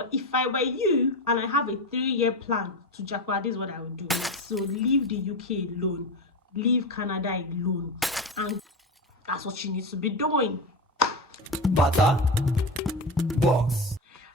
But if I were you and I have a 3-year plan to japa, this is what I would do. So leave the UK alone, leave Canada alone, and that's what you need to be doing. BattaBox.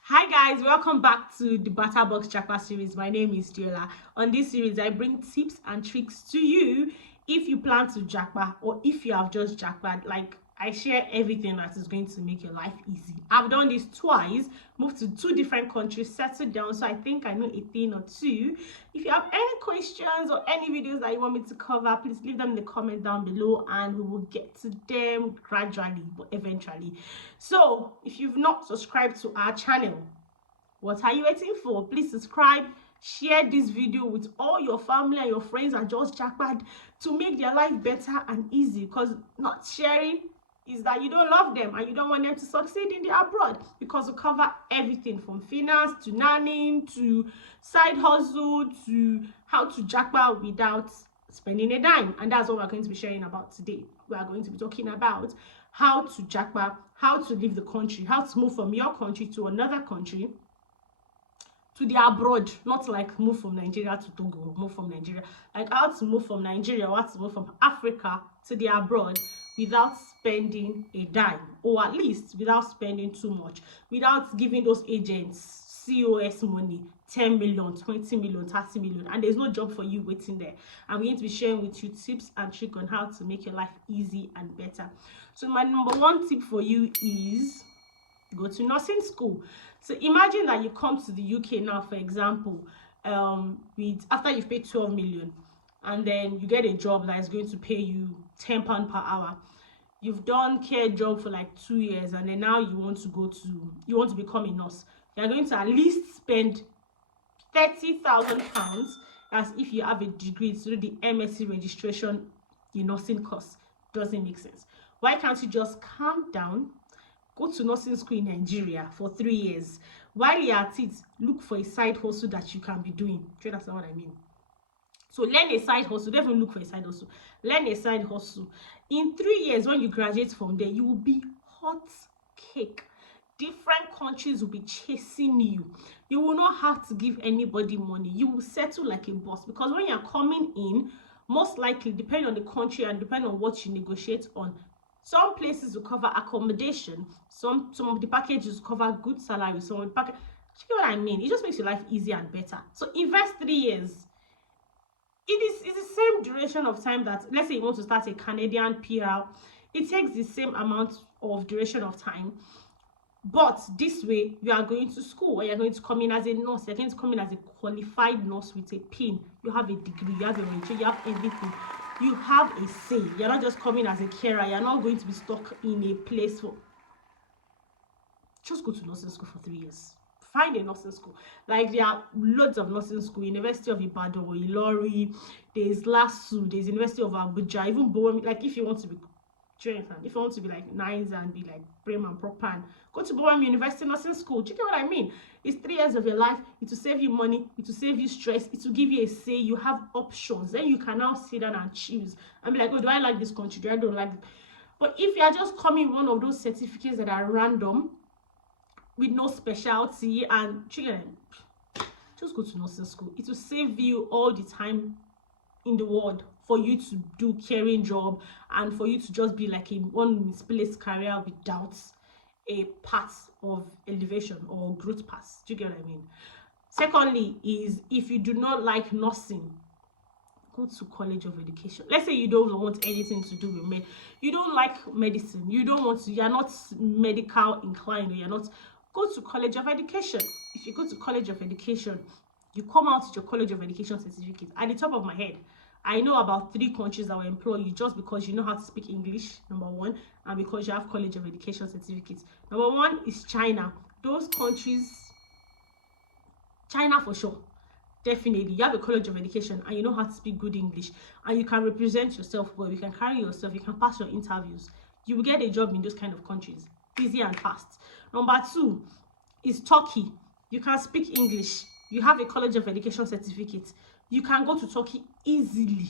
Hi guys, welcome back to the BattaBox japa series. My name is Diola. On this series, I bring tips and tricks to you if you plan to japa or if you have just japaed. Like, I share everything that is going to make your life easy. I've done this twice, moved to 2 different countries, settled down, so I think I know a thing or two. If you have any questions or any videos that you want me to cover, please leave them in the comment down below and we will get to them gradually but eventually. So if you've not subscribed to our channel, what are you waiting for? Please subscribe, share this video with all your family and your friends that just jackpot to make their life better and easy, because not sharing is that you don't love them and you don't want them to succeed in the abroad, because we cover everything from finance to nannying to side hustle to how to jackpot without spending a dime. And that's what we're going to be sharing about today. We are going to be talking about how to jackpot, how to leave the country, how to move from your country to another country, to the abroad, not like move from Nigeria to Togo, move from Nigeria, like how to move from Nigeria or how to move from Africa to the abroad without spending a dime, or at least without spending too much, without giving those agents COS money, 10 million, 20 million, 30 million, and there's no job for you waiting there. I'm going to be sharing with you tips and tricks on how to make your life easy and better. So my number 1 tip for you is go to nursing school. So imagine that you come to the UK now, for example, after you've paid 12 million, and then you get a job that is going to pay you £10 per hour. You've done care job for like 2 years, and then now you want to become a nurse. You're going to at least spend £30,000 as if you have a degree to do the MSc registration in nursing course. Doesn't make sense. Why can't you just calm down, go to nursing school in Nigeria for 3 years? While you're at it, look for a side hustle that you can be doing. Do you understand what I mean? So learn a side hustle. Don't even look for a side hustle. Learn a side hustle. In 3 years, when you graduate from there, you will be hot cake. Different countries will be chasing you. You will not have to give anybody money. You will settle like a boss, because when you're coming in, most likely, depending on the country and depending on what you negotiate on, some places will cover accommodation, some of the packages will cover good salary, some of the package. You know what I mean? It just makes your life easier and better. So invest 3 years. It's the same duration of time that, let's say you want to start a Canadian PR, it takes the same amount of duration of time. But this way, you are going to school, or you're going to come in as a nurse. You're going to come in as a qualified nurse with a PIN. You have a degree, you have a registration, you have everything. You have a say. You're not just coming as a carer. You're not going to be stuck in a place for. Just go to nursing school for 3 years. Find a nursing school. Like, there are loads of nursing school. University of Ibadan or Ilori. There's LASU. There's University of Abuja. Even Bowen. Like, if you want to be if you want to be like nice and be like prim and proper, go to Bowen University Nursing School. Do you get what I mean? It's 3 years of your life. It will save you money. It will save you stress. It will give you a say. You have options. Then you can now sit down and choose and be like, oh, do I like this country? Do I don't like it? But if you are just coming one of those certificates that are random with no specialty, and just go to nursing school. It will save you all the time in the world for you to do caring job and for you to just be like in one misplaced career without a path of elevation or growth path. Do you get what I mean? Secondly is, if you do not like nursing, go to college of education. Let's say you don't want anything to do with you don't like medicine, you don't want to, you're not medical inclined, or you're not, go to college of education. If you go to college of education, you come out with your college of education certificate. At the top of my head, I know about 3 countries that will employ you just because you know how to speak English, number 1, and because you have college of education certificates. Number 1 is China. Those countries, China for sure, definitely. You have a college of education and you know how to speak good English, and you can represent yourself well, you can carry yourself, you can pass your interviews. You will get a job in those kind of countries, easy and fast. Number 2 is Turkey. You can speak English. You have a college of education certificate. You can go to Turkey easily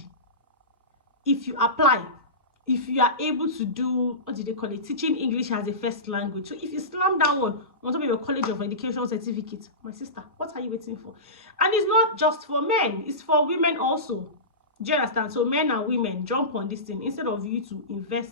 if you apply, if you are able to do, what do they call it, teaching English as a first language. So if you slam that one, on top of your college of education certificate. My sister, what are you waiting for? And it's not just for men, it's for women also. Do you understand? So men and women, jump on this thing. Instead of you to invest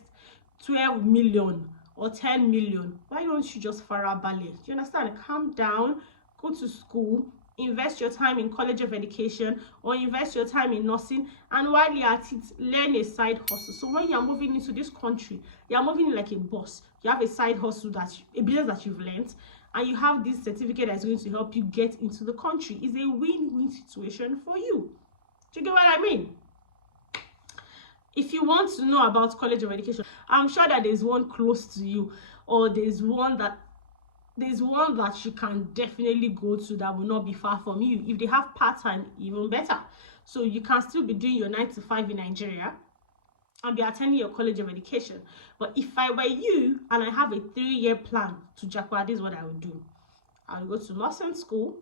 12 million or 10 million, why don't you just farabalẹ̀? Do you understand? Calm down, go to school, invest your time in college of education, or invest your time in nursing, and while you're at it, learn a side hustle. So when you're moving into this country, you're moving like a boss. You have a side hustle, a business that you've learned, and you have this certificate that's going to help you get into the country. It's a win-win situation for you. Do you get what I mean? If you want to know about college of education, I'm sure that there's one close to you, or there's one that you can definitely go to that will not be far from you. If they have part-time, even better. So you can still be doing your 9 to 5 in Nigeria and be attending your college of education. But if I were you and I have a 3-year plan to japa, this is what I would do. I'll go to nursing school.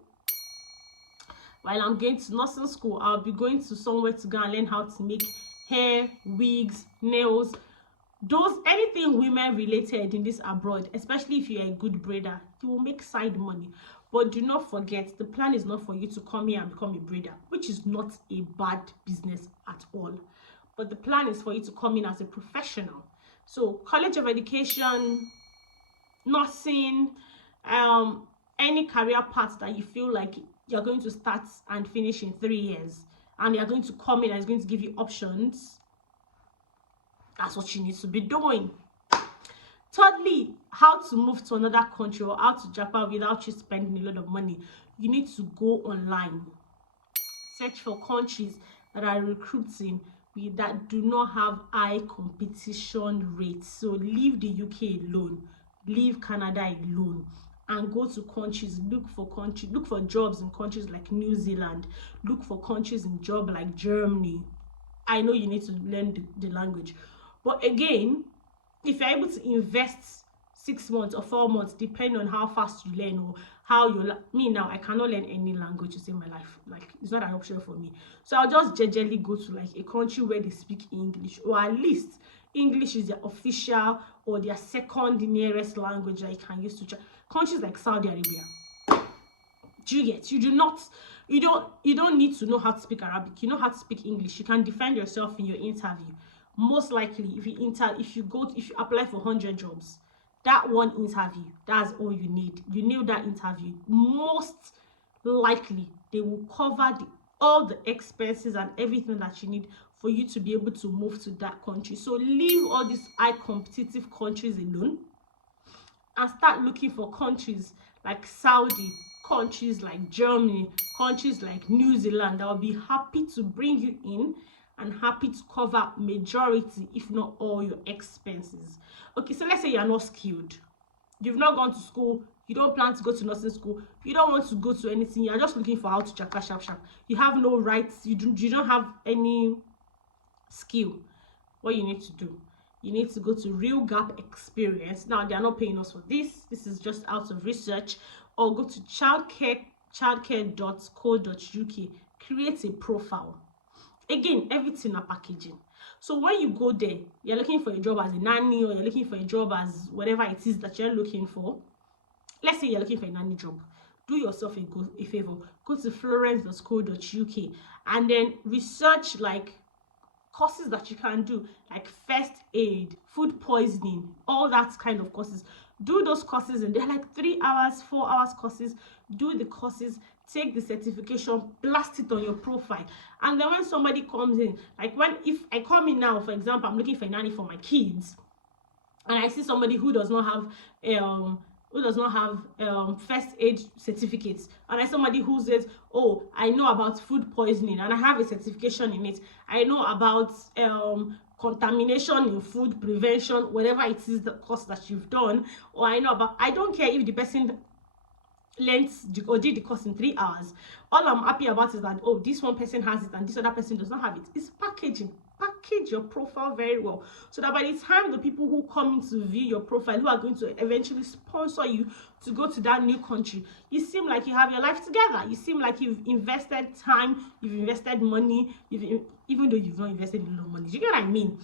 While I'm going to nursing school, I'll be going to somewhere to go and learn how to make hair, wigs, nails, anything women related in this abroad. Especially if you're a good braider, you will make side money. But do not forget, the plan is not for you to come here and become a braider, which is not a bad business at all. But the plan is for you to come in as a professional. So college of education, nursing, any career path that you feel like you're going to start and finish in 3 years, and you're going to come in and it's going to give you options, that's what you need to be doing. Thirdly, how to move to another country or how to japa without you spending a lot of money. You need to go online. Search for countries that are recruiting that do not have high competition rates. So leave the UK alone, leave Canada alone, and go to countries. Look for jobs in countries like New Zealand. Look for countries in job like Germany. I know you need to learn the language, but again, if you're able to invest 6 months or 4 months, depending on how fast you learn or how you me now, I cannot learn any languages in my life. Like, it's not an option for me. So I'll just generally go to like a country where they speak English, or at least English is their official or their second nearest language that you can use to try. Countries like Saudi Arabia. Do you get? You don't need to know how to speak Arabic. You know how to speak English. You can defend yourself in your interview. Most likely, if you apply for 100 jobs, that one interview, that's all you need. You nail that interview. Most likely, they will cover all the expenses and everything that you need for you to be able to move to that country. So leave all these high competitive countries alone and start looking for countries like Saudi, countries like Germany, countries like New Zealand that will be happy to bring you in and happy to cover majority, if not all, your expenses. Okay, so let's say you're not skilled. You've not gone to school. You don't plan to go to nursing school. You don't want to go to anything. You're just looking for how to chaka sharp sharp. You have no rights. You don't have any skill. What you need to do, you need to go to Real Gap Experience. Now, they are not paying us for this. This is just out of research. Or go to childcare.co.uk. Create a profile. Again, everything are packaging. So when you go there, you're looking for a job as a nanny, or you're looking for a job as whatever it is that you're looking for. Let's say you're looking for a nanny job. Do yourself a favor. Go to florence.co.uk and then research like courses that you can do, like first aid, food poisoning, all that kind of courses. Do those courses, and they're like 3 hours, 4 hours courses. Do the courses, take the certification, blast it on your profile. And then when somebody comes in, like if I come in now, for example, I'm looking for a nanny for my kids, and I see somebody who does not have first aid certificates, and I see somebody who says, oh, I know about food poisoning and I have a certification in it. I know about contamination in food prevention, whatever it is, the course that you've done, or I don't care if the person learned or did the course in 3 hours. All I'm happy about is that, oh, this one person has it and this other person does not have it. It's packaging. Package your profile very well, so that by the time the people who come in to view your profile, who are going to eventually sponsor you to go to that new country, you seem like you have your life together. You seem like you've invested time, you've invested money, even though you've not invested a lot of money. Do you get what I mean?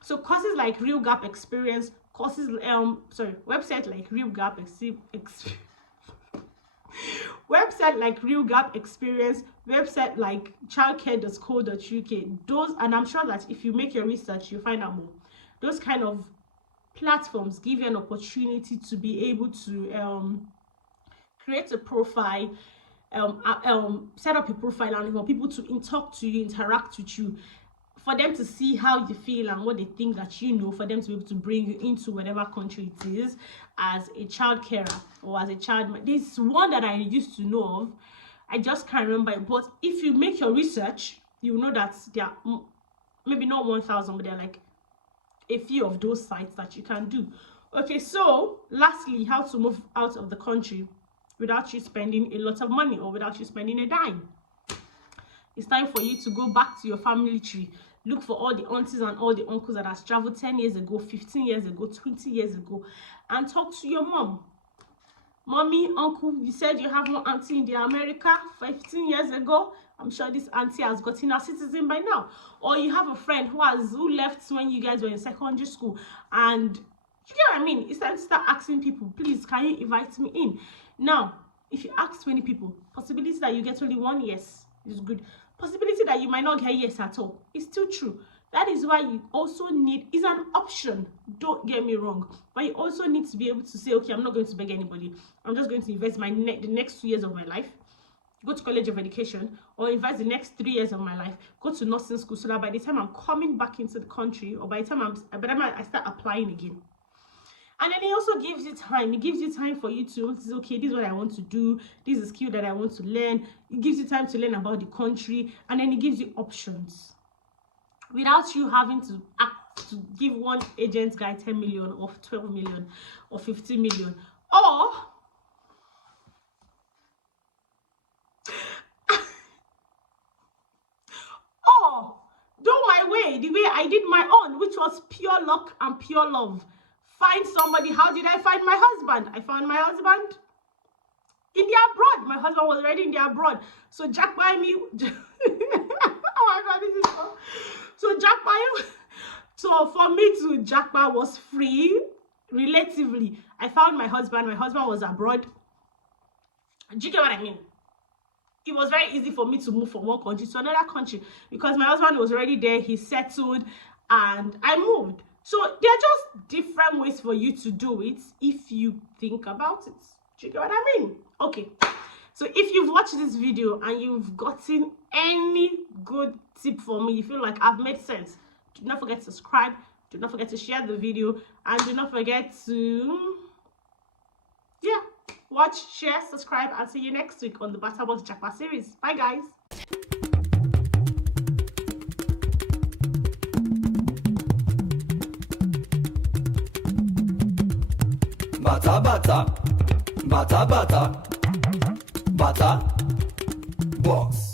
So courses like Real Gap Experience, courses, website like Real Gap website like Real Gap Experience, website like childcare.co.uk. Those, and I'm sure that if you make your research, you find out more. Those kind of platforms give you an opportunity to be able to create a profile, set up a profile, and for people to talk to you, interact with you, for them to see how you feel and what they think that you know, for them to be able to bring you into whatever country it is as a child carer or as a child. This one that I used to know of, I just can't remember it, but if you make your research, you know that there are maybe not 1,000, but there are like a few of those sites that you can do. Okay, so lastly, how to move out of the country without you spending a lot of money or without you spending a dime. It's time for you to go back to your family tree. Look for all the aunties and all the uncles that has traveled 10 years ago, 15 years ago, 20 years ago, and talk to your mom. Mommy, uncle, you said you have one auntie in the America 15 years ago. I'm sure this auntie has gotten a citizen by now. Or you have a friend who left when you guys were in secondary school, and you get what I mean? It's time to start asking people, please, can you invite me in? Now, if you ask 20 people, possibility that you get only one yes is good. Possibility that you might not get yes at all is still true. That is why you also need, is an option, don't get me wrong, but you also need to be able to say, okay, I'm not going to beg anybody. I'm just going to invest the next 2 years of my life, go to college of education, or invest the next 3 years of my life, go to nursing school, so that by the time I'm coming back into the country, or by the time I start applying again. And then it also gives you time. It gives you time for you to say, okay, this is what I want to do. This is a skill that I want to learn. It gives you time to learn about the country. And then it gives you options. Without you having to give one agent guy 10 million or 12 million or 15 million. Or do my way, the way I did my own, which was pure luck and pure love. Find somebody. How did I find my husband? I found my husband in the abroad. My husband was already in the abroad. So Jack by me. Oh my God, this is so Jack by you. So for me to Jackpot was free, relatively. I found my husband. My husband was abroad. Do you get what I mean? It was very easy for me to move from one country to another country because my husband was already there. He settled, and I moved. So there are just different ways for you to do it if you think about it. Do you get what I mean? Okay. So if you've watched this video and you've gotten any good tip for me, you feel like I've made sense, do not forget to subscribe. Do not forget to share the video. And do not forget to, watch, share, subscribe, and see you next week on the BattaBox Japa series. Bye, guys. Bata bata, bata bata, bata box.